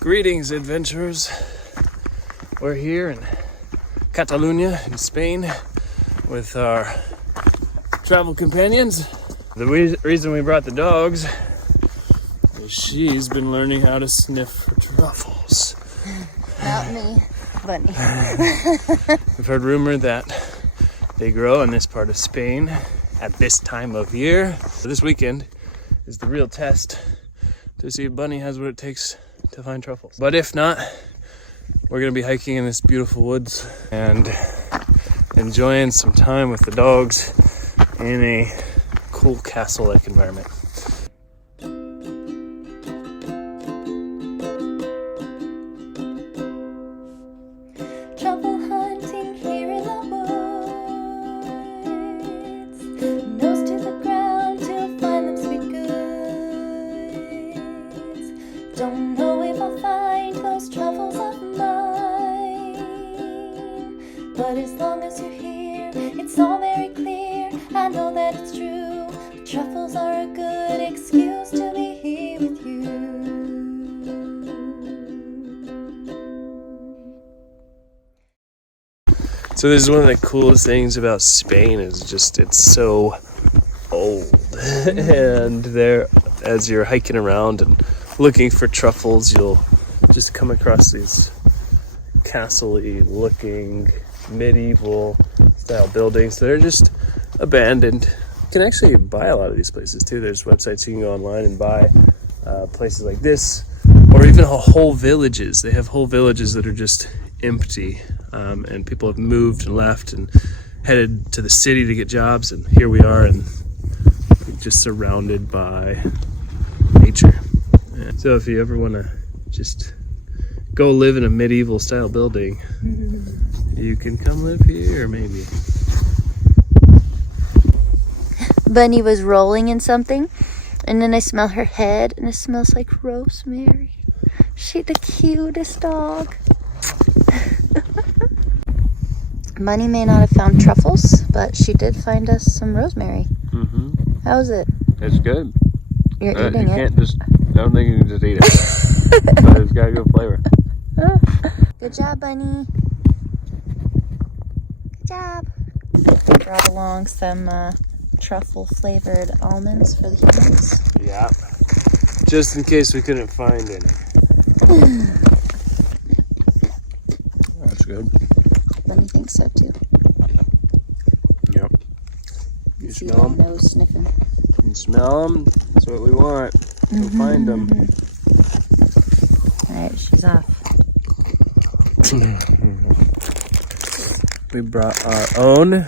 Greetings, adventurers. We're here in Cataluña in Spain with our travel companions. The reason we brought the dogs is she's been learning how to sniff for truffles. Not me, Bunny. We've heard rumor that they grow in this part of Spain at this time of year. So this weekend is the real test to see if Bunny has what it takes to find truffles. But if not, we're gonna be hiking in this beautiful woods and enjoying some time with the dogs in a cool castle-like environment. Truffle hunting here in the woods, nose to the ground to find them sweet goods. Don't know if I'll find those truffles of mine, but as long as you're here, it's all very clear. I know that it's true. The truffles are a good excuse to be here with you. So this is one of the coolest things about Spain is just it's so old. And there, as you're hiking around and looking for truffles, you'll just come across these castle-y looking medieval style buildings that are just abandoned. You can actually buy a lot of these places too. There's websites you can go online and buy places like this, or even whole villages. They have whole villages that are just empty, and people have moved and left and headed to the city to get jobs, and here we are, and we're just surrounded by nature. And so if you ever want to just go live in a medieval style building, you can come live here maybe. Bunny was rolling in something, and then I smell her head, and it smells like rosemary. She's the cutest dog. Bunny may not have found truffles, but she did find us some rosemary. Mm-hmm. How's it? It's good. You're eating you it. Can't just, I don't think you can just eat it. But it's got a good flavor. Good job, Bunny. Good job. Brought along some truffle flavored almonds for the humans. Yeah. Just in case we couldn't find any. That's good. Bunny thinks so too. Yep. You See smell that them? nose sniffing. You can smell them. That's what we want. Go find them. Alright, she's off. We brought our own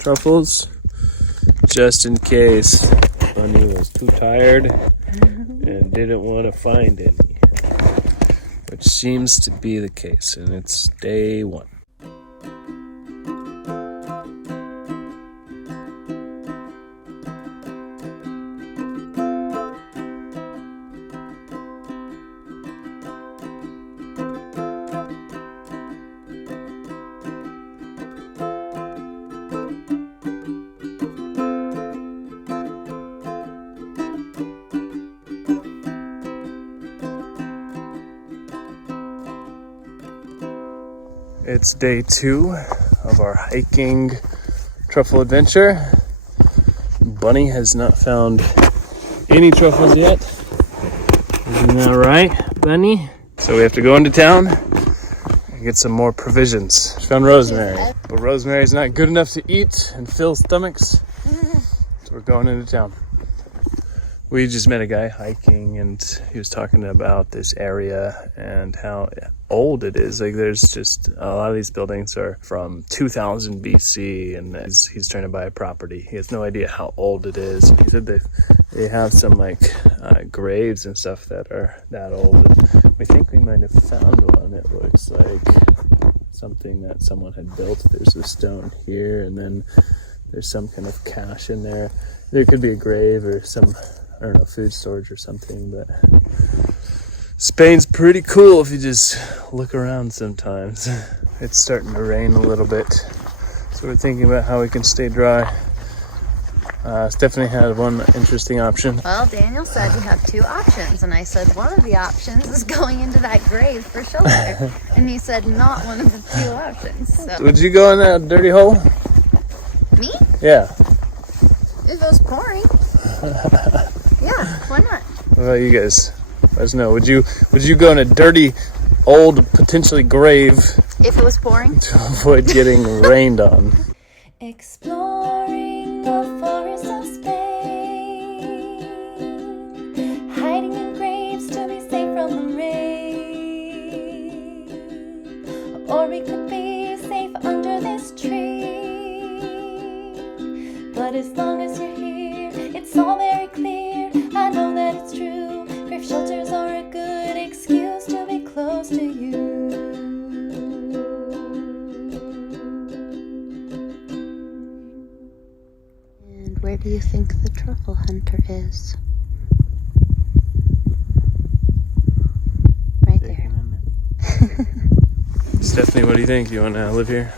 truffles just in case Bunny was too tired and didn't want to find any, which seems to be the case, and it's day one. It's day 2 of our hiking truffle adventure. Bunny has not found any truffles yet. Isn't that right, Bunny? So we have to go into town and get some more provisions. She found rosemary, but rosemary is not good enough to eat and fill stomachs. So we're going into town. We just met a guy hiking, and he was talking about this area and how old it is. Like, there's just a lot of these buildings are from 2000 BC, and he's trying to buy a property. He has no idea how old it is. He said they have some graves and stuff that are that old. And we think we might have found one. It looks like something that someone had built. There's a stone here, and then there's some kind of cache in there. There could be a grave or some, I don't know, food storage or something, but Spain's pretty cool if you just look around sometimes. It's starting to rain a little bit, so we're thinking about how we can stay dry. Stephanie had one interesting option. Well, Daniel said you have 2 options, and I said one of the options is going into that grave for shelter, and he said not one of the 2 options. So. Would you go in that dirty hole? Me? Yeah. If it was pouring. Yeah, why not? What about you guys? Let us know. Would you go in a dirty, old, potentially grave If it was pouring? to avoid getting rained on? Exploring the forest of Spain, hiding in graves to be safe from the rain. Or we could be safe under this tree. But as long as you're here, it's all very clear. I know that it's true. Grave shelters are a good excuse to be close to you. Where do you think the truffle hunter is? Right there. Stephanie, what do you think? Do you want to live here?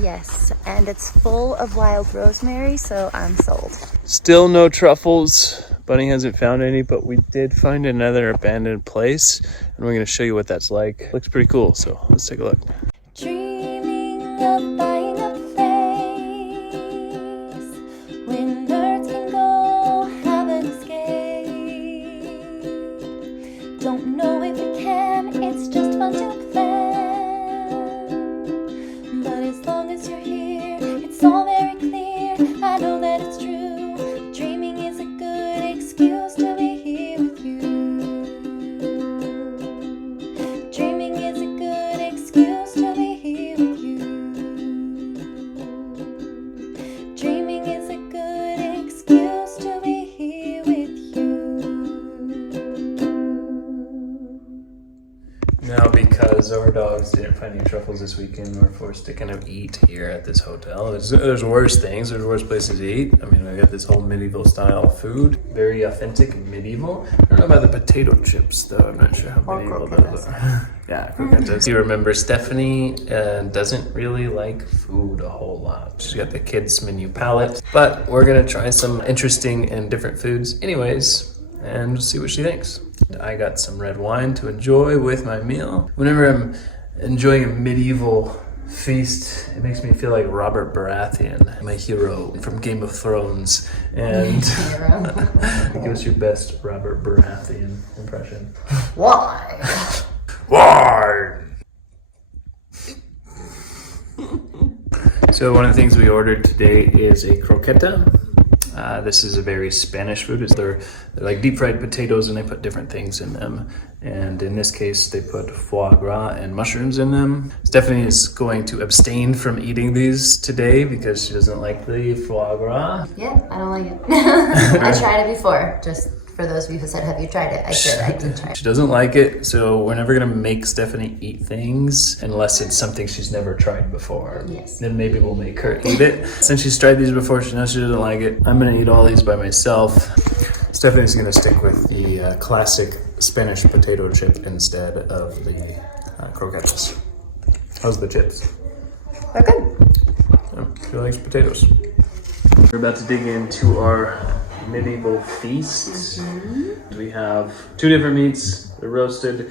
Yes, and it's full of wild rosemary, so I'm sold. Still no truffles. Bunny hasn't found any, but we did find another abandoned place, and we're going to show you what that's like. Looks pretty cool, so let's take a look. Dreaming of buying a place where nerds can go have an escape. Don't know if we can, it's just fun to plan. But as long as you're here, it's all very clear. I know that it's true. Dreaming is a good excuse to be here with you. Dreaming is a good excuse to be here with you. Dreaming is a good excuse to be here with you. Now, because our dogs didn't find any truffles this weekend, we're forced to kind of eat here at this hotel. There's worse things. There's worse places to eat. I mean, we got this whole medieval style food, very authentic medieval. I don't know about the potato chips though. I'm not sure how medieval those are. Yeah, croquetas. You remember Stephanie doesn't really like food a whole lot. She's got the kids menu palette, but we're gonna try some interesting and different foods anyways, and see what she thinks. I got some red wine to enjoy with my meal. Whenever I'm enjoying a medieval feast, it makes me feel like Robert Baratheon, my hero from Game of Thrones. And give us your best Robert Baratheon impression. Why? Why? So one of the things we ordered today is a croqueta. This is a very Spanish food. They're like deep fried potatoes, and they put different things in them. And in this case, they put foie gras and mushrooms in them. Stephanie is going to abstain from eating these today because she doesn't like the foie gras. Yeah, I don't like it. I tried it before, just for those of you who said, have you tried it? I said I did try it. She doesn't like it, so we're never gonna make Stephanie eat things unless it's something she's never tried before. Yes. Then maybe we'll make her eat it. Since she's tried these before, she knows she doesn't like it. I'm gonna eat all these by myself. Stephanie's gonna stick with the classic Spanish potato chip instead of the croquetas. How's the chips? They're good. She likes potatoes. We're about to dig into our medieval feast. We have 2 different meats. They're roasted.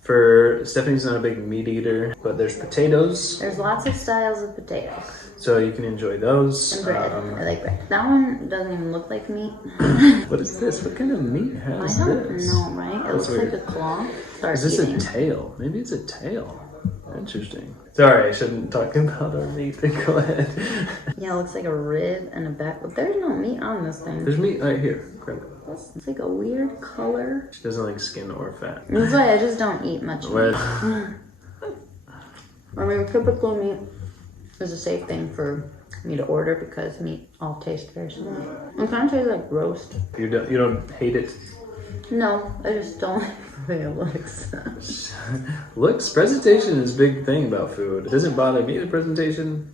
For Stephanie's not a big meat eater, but there's potatoes, There's lots of styles of potato so you can enjoy those. and bread. I like bread. That one doesn't even look like meat. What is this? What kind of meat has I don't this? know, right? It That's looks weird. like a claw. Start Is this eating. a tail? Maybe it's a tail. Interesting. Sorry, I shouldn't talk about our meat. Go ahead. Yeah, it looks like a rib and a back. But there's no meat on this thing. There's meat right here. Grab it. It's like a weird color. She doesn't like skin or fat. That's why I just don't eat much meat. I mean, typically meat is a safe thing for me to order because meat all tastes very similar. It kind of tastes like roast. You don't hate it? No, I just don't like the way it looks. Looks, presentation is a big thing about food. It doesn't bother me, the presentation.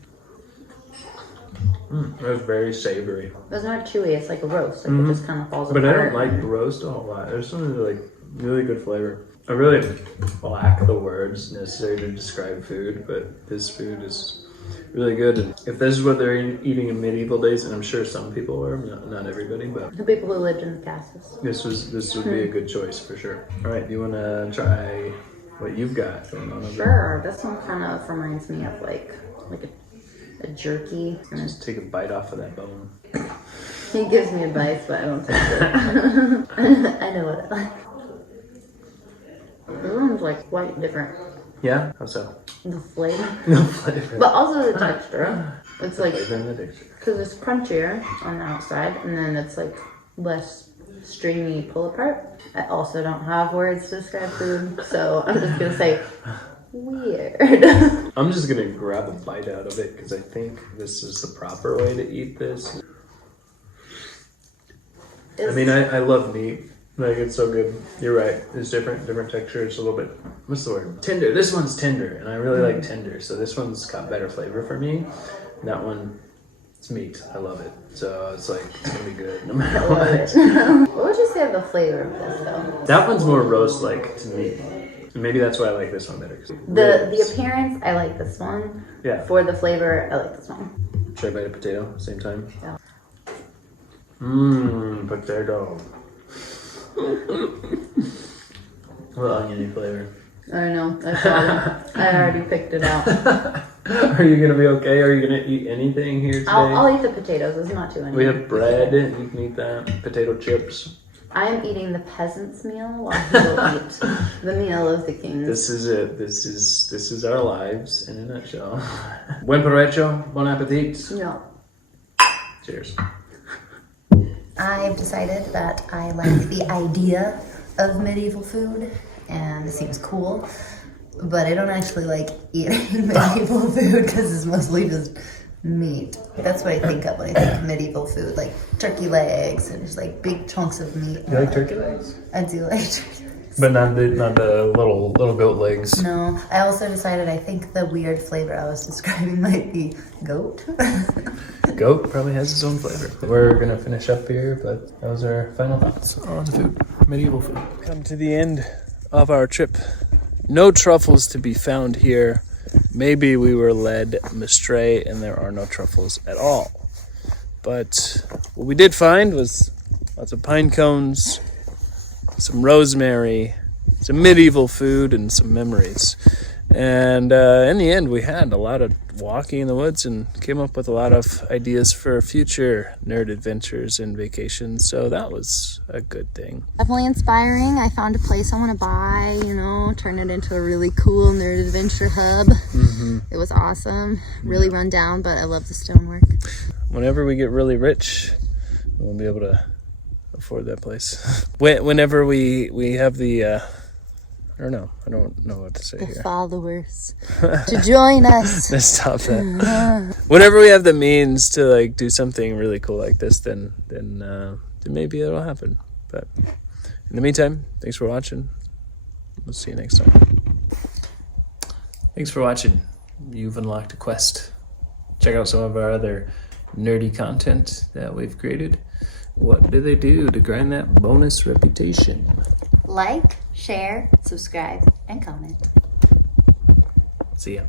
It was very savory. It's not chewy, it's like a roast. Like it just kind of falls But I apart. don't like roast a whole lot. There's some like really good flavor. I really lack the words necessary to describe food, but this food is really good. And if this is what they're eating in medieval days, and I'm sure some people were, not everybody, but The people who lived in the castles. this would be a good choice for sure. All right, do you want to try what you've got going on over there? Sure, this one kind of reminds me of like a jerky. Just take a bite off of that bone. He gives me advice, but I don't take it. I know what I like. This one's like quite different. Yeah? How so? The flavor. No flavor. But also the texture. It's like, Flavor and the texture. because it's crunchier on the outside, and then it's like less stringy pull apart. I also don't have words to describe food, so I'm just gonna say weird. I'm just gonna grab a bite out of it because I think this is the proper way to eat this. I mean, I love meat. Like, it's so good. You're right. It's different texture. It's a little bit, what's the word? Tender. This one's tender, and I really like tender. So this one's got better flavor for me. And that one, it's meat. I love it. So it's like, it's gonna be good no matter what. What would you say of the flavor of this though? That one's more roast-like to me. And maybe that's why I like this one better. The appearance, I like this one. Yeah. For the flavor, I like this one. Should I bite a potato same time? Yeah. Mmm, potato. Well, oniony flavor. I know, I saw it. I already picked it out. Are you gonna be okay? Are you gonna eat anything here today? I'll eat the potatoes, it's not too We have bread, you can eat that. Potato chips. I am eating the peasant's meal while he will eat the meal of the kings. This is it. This is our lives in a nutshell. Buen provecho, bon appetit. No. Cheers. I've decided that I like the idea of medieval food, and it seems cool, but I don't actually like eating medieval food because it's mostly just meat. That's what I think of when I think of medieval food, like turkey legs and just like big chunks of meat. You like turkey legs? I do like turkey legs. But not the little goat legs. No, I also decided I think the weird flavor I was describing might be goat. Goat probably has its own flavor. We're gonna finish up here, but those are our final thoughts on food, medieval food. Come to the end of our trip. No truffles to be found here. Maybe we were led astray and there are no truffles at all. But what we did find was lots of pine cones, some rosemary, some medieval food, and some memories. And in the end, we had a lot of walking in the woods and came up with a lot of ideas for future nerd adventures and vacations. So that was a good thing. Definitely inspiring. I found a place I want to buy, turn it into a really cool nerd adventure hub. Mm-hmm. It was awesome. Really run down, but I love the stonework. Whenever we get really rich, we'll be able to afford that place. Whenever we have the... I don't know what to say here. Followers to join us. Let's stop that. Whenever we have the means to do something really cool like this, then maybe it'll happen. But in the meantime, thanks for watching. We'll see you next time. Thanks for watching. You've unlocked a quest. Check out some of our other nerdy content that we've created. What do they do to grind that bonus reputation? Like, share, subscribe, and comment. See ya.